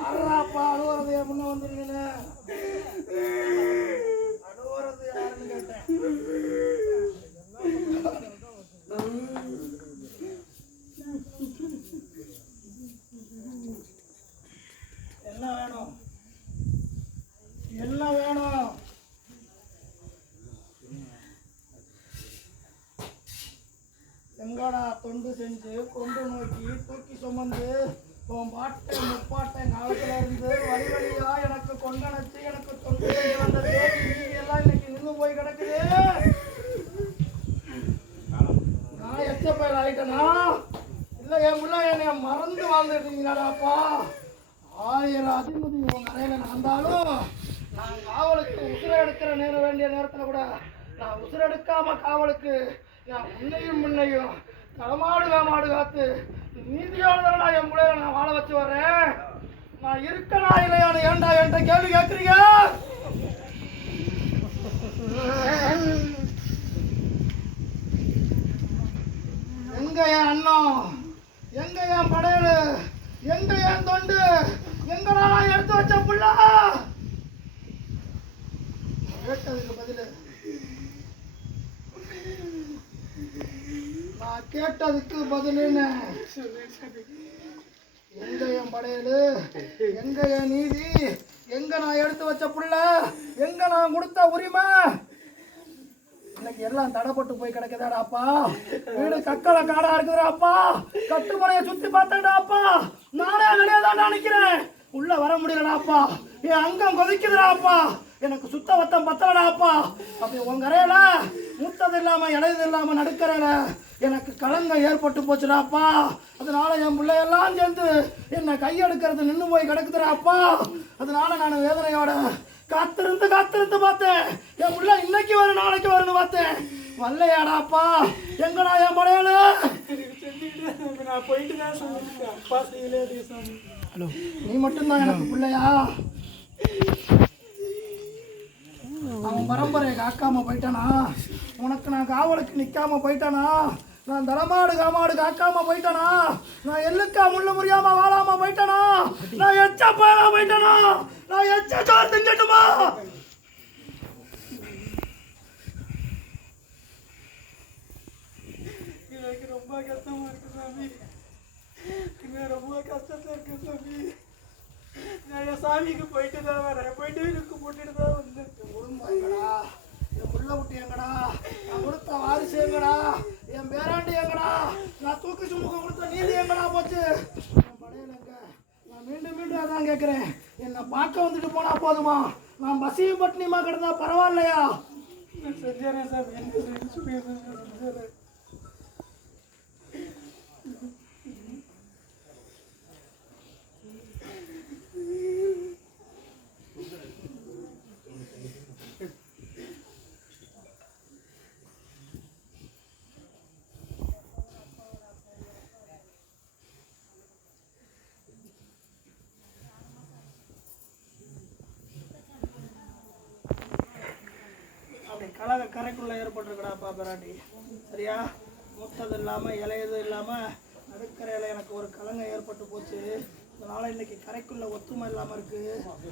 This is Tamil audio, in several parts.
யாராப்பா அழுவுறது என் முன்ன வந்துருக்கீங்க அழுவுறது யாருன்னு கேட்டேன் என்ன வேணும் என்ன வேணும் எங்கடா தொண்டு செஞ்சு கொண்டு நோக்கி தூக்கி சுமந்து உன் பாட்டை முப்பாட்டை காலத்துல இருந்து வழி வழியா எனக்கு கொண்டனச்சு எனக்கு தொண்டு செஞ்சு வந்த தேவி எல்லாம் இன்னைக்கு நின்று போய் கிடக்குது. நான் எச்ச பயிர் ஆயிட்டேனா? இல்ல என் உள்ள என்னை மறந்து வாழ்ந்துட்டீங்களாடாப்பா? ஆயிரம் அதிமதி உன் அறையில நடந்தாலும் நான் காவலுக்கு உசுர எடுக்கிற நேரம் வேண்டிய நேரத்துல கூட நான் உசுரெடுக்காம காவலுக்கு நான் முன்னையும் முன்னையும் தலமாடு மாடு காத்து நீதியோட என் பிள்ளைய நான் வாழ வச்சு வர்றேன். நான் இருக்கனா இல்லையான்னு ஏண்டா என்கிட்ட கேள்வி கேட்குறீங்க எங்க என் அண்ணன் எங்க என் படையல்? எங்க என் தொண்டு? எங்கடா எடுத்து வச்ச புள்ள கேட்டதுக்கு பதிலு நான் கேட்டதுக்கு பதிலுன்னு எங்க என் படையலு? எங்க என் நீதி? எங்க நான் எடுத்து வச்ச புள்ள? எங்க நான் கொடுத்த உரிமை? இன்னைக்கு எல்லாம் தடைப்பட்டு போய் கிடைக்குதாடாப்பா? வீடு கக்கல காடா இருக்குதுடாப்பா? கட்டுமலையை சுத்தி பார்த்தேன்டாப்பா நானே வெளியே தான் நினைக்கிறேன் உள்ள வர முடியலடாப்பா. என் அங்கம் கொதிக்குதுடாப்பா. எனக்கு சுத்த வத்தம் பத்தலடாப்பா. அப்படி உங்க கரையில மூத்தது இல்லாம இளையது இல்லாம நடுக்கறையில எனக்கு களங்கம் ஏற்பட்டு போச்சுடாப்பா அதனால என் பிள்ளையெல்லாம் சேர்ந்து என்னை கையெடுக்கிறது நின்று போய் கிடக்குதுடாப்பா அதனால நான் வேதனையோட காத்திருந்து காத்திருந்து பார்த்தேன். என் புள்ள இன்னைக்கு வரும் நாளைக்கு வரும்னு பார்த்தேன். வரலையாடாப்பா எங்கடா என் படையலு? நான் போயிட்டு தான் சொல்லிருக்கேன் அப்பா செய்யலே சாமி. ஹலோ நீ மட்டும்தான் எனக்கு பிள்ளையா? அவன் பரம்பரையை காக்காம போயிட்டானா? உனக்கு நான் காவலுக்கு நிற்காம போயிட்டானா? நான் தரமாடு காமாடு காக்காம போயிட்டானா? நான் எல்லுக்கா முள்ளு முறியாம வாழாம போயிட்டானா? நான் எச்ச பயலா போயிட்டானா? நான் எச்ச சோறு திங்கட்டுமா? எனக்கு ரொம்ப கஷ்டமா இருக்கு சாமி. ரொம்ப கஷ்டத்துல இருக்கு சாமி. நான் என் சாமிக்கு போயிட்டு தான் வரேன். போயிட்டு எனக்கு போட்டுட்டு தான் வந்தேன் என் புள்ள குட்டி எங்கடா? நான் கொடுத்த வாரிசு எங்கடா? என் பேராண்டி எங்கடா? நான் தூக்கி சுமக்க கொடுத்த நீதி எங்கடா போச்சு? என் படையல் எங்க? நான் மீண்டும் மீண்டும் அதான் கேட்குறேன். என்னை பார்க்க வந்துட்டு போனா போதுமா? நான் பசியும் பட்டினியுமா கிடந்தா பரவாயில்லையா? நான் செஞ்சேன் சாமி. என்ன செஞ்சு செஞ்சேன் அப்படி கலக கரைக்குள்ளே ஏற்பட்டிருக்கடாப்பா பிராண்டி சரியா? மூத்தது இல்லாமல் இலையது இல்லாமல் நடுக்கரையில் எனக்கு ஒரு கலங்கம் ஏற்பட்டு போச்சு. அதனால் இன்னைக்கு கரைக்குள்ளே ஒத்துமை இல்லாமல் இருக்கு.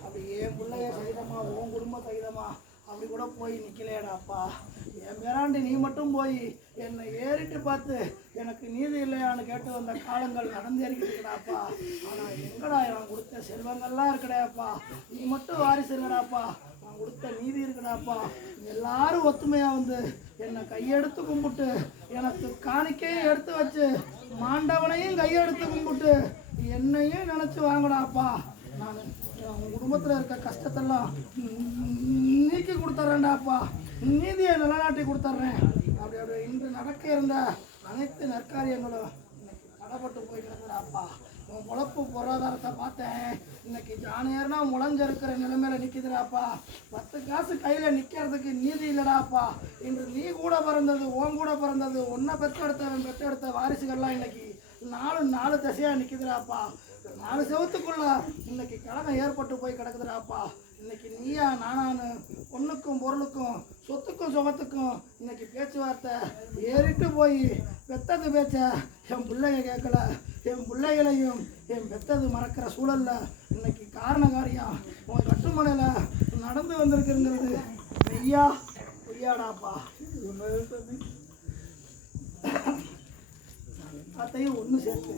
அப்படி என் பிள்ளைய சகிதமா உன் குடும்பம் சகிதமா அப்படி கூட போய் நிற்கலையடாப்பா என் பேராண்டி நீ மட்டும் போய் என்னை ஏறிட்டு பார்த்து எனக்கு நீதி இல்லையான்னு கேட்டு வந்த காலங்கள் நடந்தேறிக்கிட்டுடாப்பா ஆனால் எங்கடா நான் கொடுத்த செல்வங்கள்லாம் இருக்கடையாப்பா நீ மட்டும் வாரிசு இல்லைடாப்பா கொடுத்த நீதி இருக்குடாப்பா. எல்லாரும் ஒத்துமையா வந்து என்னை கையெடுத்து கும்பிட்டு எனக்கு காணிக்கையும் எடுத்து வச்சு மாண்டவனையும் கையெடுத்து கும்பிட்டு என்னையும் நினைச்சு வாங்கடாப்பா. நான் உன் குடும்பத்தில் இருக்க கஷ்டத்தெல்லாம் நீக்கி கொடுத்துட்றேன்டாப்பா நீதியை நிலநாட்டி கொடுத்துட்றேன் அப்படி அப்படி இன்று நடக்க இருந்த அனைத்து நற்காரியங்களும் இன்னைக்கு தடைப்பட்டு போய் கிடக்குறாப்பா உன் பொழப்பு பொருளாதாரத்தை பார்த்தேன். இன்னைக்கு ஜானியர்னா முளைஞ்சிருக்கிற நிலைமையில நிற்கிதுடாப்பா பத்து காசு கையில் நிற்கிறதுக்கு நீதி இல்லடாப்பா. இன்று நீ கூட பிறந்தது உன் கூட பிறந்தது உன்னை பெற்றெடுத்தவன் பெற்றெடுத்த வாரிசுகள்லாம் இன்னைக்கு நாலு நாலு திசையாக நிற்கிதுடாப்பா நாலு செவத்துக்குள்ள இன்னைக்கு கடமை ஏற்பட்டு போய் கிடக்குதுடாப்பா. இன்னைக்கு நீயா நானானு பொண்ணுக்கும் பொருளுக்கும் சொத்துக்கும் சுகத்துக்கும் இன்னைக்கு பேச்சுவார்த்தை ஏறிட்டு போய் பெத்தது பேச்ச என் பிள்ளைங்க கேட்கல. என் பிள்ளைகளையும் என் பெத்தது மறக்கிற சூழல்ல இன்னைக்கு காரண காரியம் உன் கட்டுமனையில் நடந்து வந்திருக்குங்கிறது மெய்யா பொய்யாடாப்பா. உண்மைதான் அத்தையும் ஒன்று சேர்த்து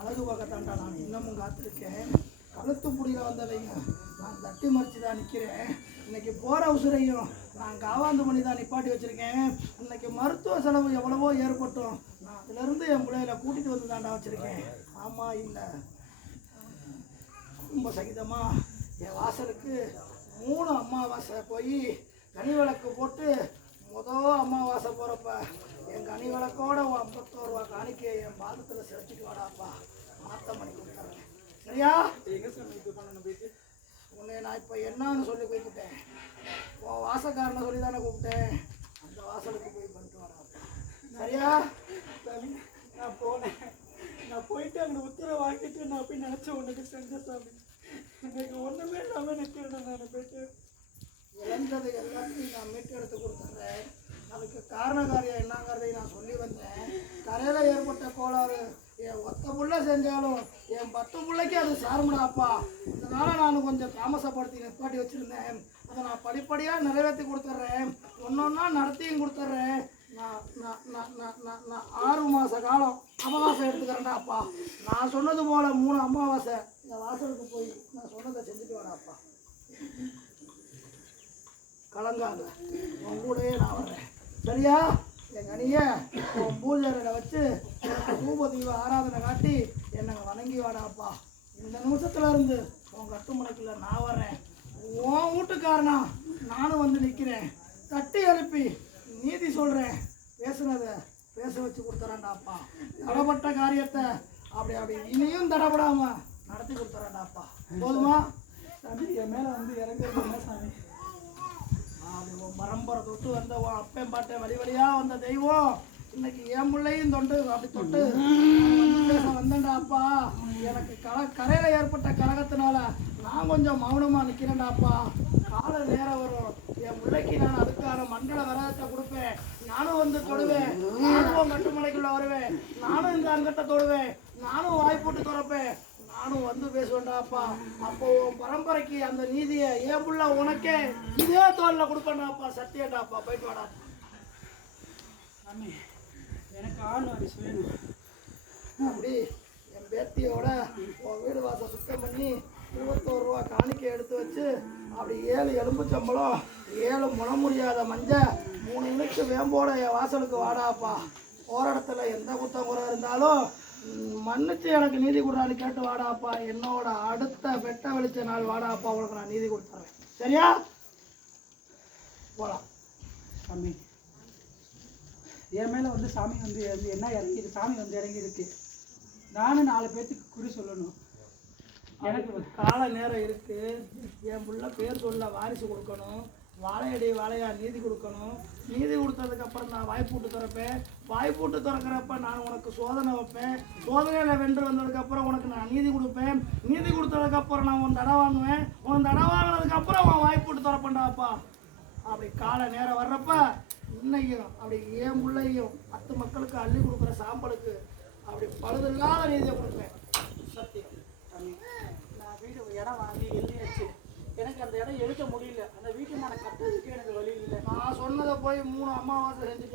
அழகு பார்க்கத்தாண்டா நான். இன்னமும் காத்திருக்கேன். கழுத்து புடியில் வந்தவைங்க. நான் தட்டி மறைச்சு தான் நிற்கிறேன் இன்னைக்கு போகிற உசுரையும் நான் காவாந்து பண்ணி தான் நிப்பாட்டி வச்சுருக்கேன். இன்னைக்கு மருத்துவ செலவு எவ்வளவோ ஏற்பட்டும். நான் அதுலேருந்து என் பிள்ளையில கூட்டிகிட்டு வந்து தாண்டா வச்சுருக்கேன். ஆமாம் இல்லை குடும்ப சகிதமாக என் வாசலுக்கு மூணு அமாவாசை போய் கனி விளக்கு போட்டு மொதல் அமாவாசை போகிறப்ப என் கனி விளக்கோட உன் ஐம்பத்தோரு ரூபா காணிக்கையை என் பாதத்தில் செலுத்திட்டு வாடாப்பா. மாற்ற மணி கொடுத்துறேன். சரியா? எங்கே சார் இது பண்ணணும் போயிட்டு உன்னை நான் இப்போ என்னன்னு சொல்லி கூப்பிட்டேன். உன் வாசக்காரனை சொல்லி தானே கூப்பிட்டேன். அந்த வாசலுக்கு போய் பண்ணிட்டு வாடாப்பா சரியா? சாமி நான் போனேன். நான் போயிட்டு அங்கே உத்தரவை வாங்கிட்டு நான் போய் நினச்ச உனக்கு செஞ்ச சாமி. எனக்கு ஒன்றுமே இல்லாமல் நிற்கிறேன் நான் போயிட்டு இழந்தது எல்லாத்தையும் நான் மீட்டு எடுத்து கொடுத்துட்றேன். அதுக்கு காரண காரியம் என்னங்கிறதை நான் சொல்லி வந்தேன். கரையில் ஏற்பட்ட கோளாறு என் ஒத்த புள்ள செஞ்சாலும் என் பத்து பிள்ளைக்கு அது சார்முடாப்பா. இதனால் நான் கொஞ்சம் தாமசப்படுத்தி நிற்பாட்டி வச்சுருந்தேன். அதை நான் படிப்படியாக நிறைவேற்றி கொடுத்துட்றேன். ஒன்றொன்னா நடத்தியும் கொடுத்துட்றேன். நான் நான் நான் நான் நான் நான் ஆறு மாத காலம் அமாவாசை எடுத்துக்கிறேன்டாப்பா. நான் சொன்னது போல் மூணு அமாவாசை. என் வாசலுக்கு போய் நான் சொன்னதை செஞ்சுட்டு வரேன்ப்பா கலங்காத. உன் கூடயே நான் வர்றேன். சரியா? என் அணியை உன் பூஜையில் வச்சு எனக்கு ஆராதனை காட்டி என்னை வணங்கி வாடாப்பா. இந்த நிமிஷத்துல இருந்து உன் கட்டுமுனைக்குள்ள நான் வர்றேன். உன் வீட்டுக்காரனா நானும் வந்து நிற்கிறேன் தட்டி எழுப்பி நீதி சொல்கிறேன் பேசுனதை பேச வச்சு கொடுத்துறேன்டாப்பா. தடப்பட்ட காரியத்தை அப்படி அப்படி இனியும் தடப்படாம நடத்தி கொடுத்துறேன்டாப்பா. போதுமா? சாமி என் மேலே வந்து இறங்குறது சாமி? பரம்பரை தொட்டு வந்த உன் அப்பன் பாட்டேன் வழி வழியா வந்த தெய்வம். இன்னைக்கு என் பிள்ளையும் தொண்டு அப்படி தொட்டு. வந்தேன்டா அப்பா. எனக்கு கல கரையில் ஏற்பட்ட கழகத்தினால நான் கொஞ்சம் மௌனமா நிற்கிறேன்டாப்பா கால நேரம் வரும். என் பிள்ளைக்கு நான் அதுக்கான மண்டல விரதத்தை கொடுப்பேன். நானும் வந்து தொடுவேன். நானும் கட்டுமலைக்குள்ளே கட்டுமலைக்குள்ள வருவேன். நானும் இந்த அங்கத்தை தொடுவேன். நானும் வாய்ப்போட்டு திறப்பேன். நானும் வந்து பேசுவேன்டாப்பா அப்போ. உன் பரம்பரைக்கு அந்த நீதியை ஏன் புள்ள உனக்கே இதே தோல்ல கொடுப்பேன்டாப்பா சத்தியண்டாப்பா போயிட்டு வாடா. எனக்கு ஆண் வாரிசு வேணும் அப்படி என் பேத்தியோட உன் வீடு வாசல் சுத்தம் பண்ணி இருபத்தோரு ரூபா காணிக்கை எடுத்து வச்சு அப்படி ஏழு எலும்பு சம்பளம் ஏழு முன முடியாத மஞ்சள் மூணு இனுக்கு வேம்போட என் வாசலுக்கு வாடாப்பா போகிற இடத்துல எந்த குத்தம் குறை இருந்தாலும் மன்னிச்சு எனக்கு நீதி கொடுறாரு கேட்டு வாடாப்பா. என்னோட அடுத்த வெட்ட வெளிச்ச நாள் வாடாப்பா உனக்கு நான் நீதி கொடுத்துறேன் சரியா? போகலாம் சாமி. என் மேலே வந்து சாமி வந்து என்ன இறங்கி சாமி வந்து இறங்கி இருக்கு. நானும் நாலு பேர்த்துக்கு குறி சொல்லணும். எனக்கு கால நேரம் இருக்கு. என் புள்ள பேர் சொல்ல வாரிசு கொடுக்கணும். வாழையடி வாழையா நீதி கொடுக்கணும். நீதி கொடுத்ததுக்கு அப்புறம் நான் வாய்ப்பூட்டு திறப்பேன். வாய்ப்பூட்டு திறக்கிறப்ப நான் உனக்கு சோதனை வைப்பேன். சோதனையில் வென்று வந்ததுக்கப்புறம் உனக்கு நான் நீதி கொடுப்பேன். நீதி கொடுத்ததுக்கப்புறம் நான் உன் தடை வாங்குவேன். உன் தடை வாங்கினதுக்கப்புறம் உன் வாய்ப்பூட்டு திறப்பேன்டாப்பா. அப்படி கால நேரம் வர்றப்ப இன்னையும் அப்படி ஏன் பிள்ளையும் பத்து மக்களுக்கு அள்ளி கொடுக்குற சாம்பலுக்கு அப்படி பழுதில்லாத நீதியை கொடுப்பேன் சத்தியம் சாமி நான் வீடு இடம் வாங்கி எழுதி வச்சு எனக்கு அந்த இடம் எடுக்க முடியல அந்த வீட்டை நான் கட்டுறதுக்கு எனக்கு வழி இல்லை நான் சொன்னதை போய் மூணு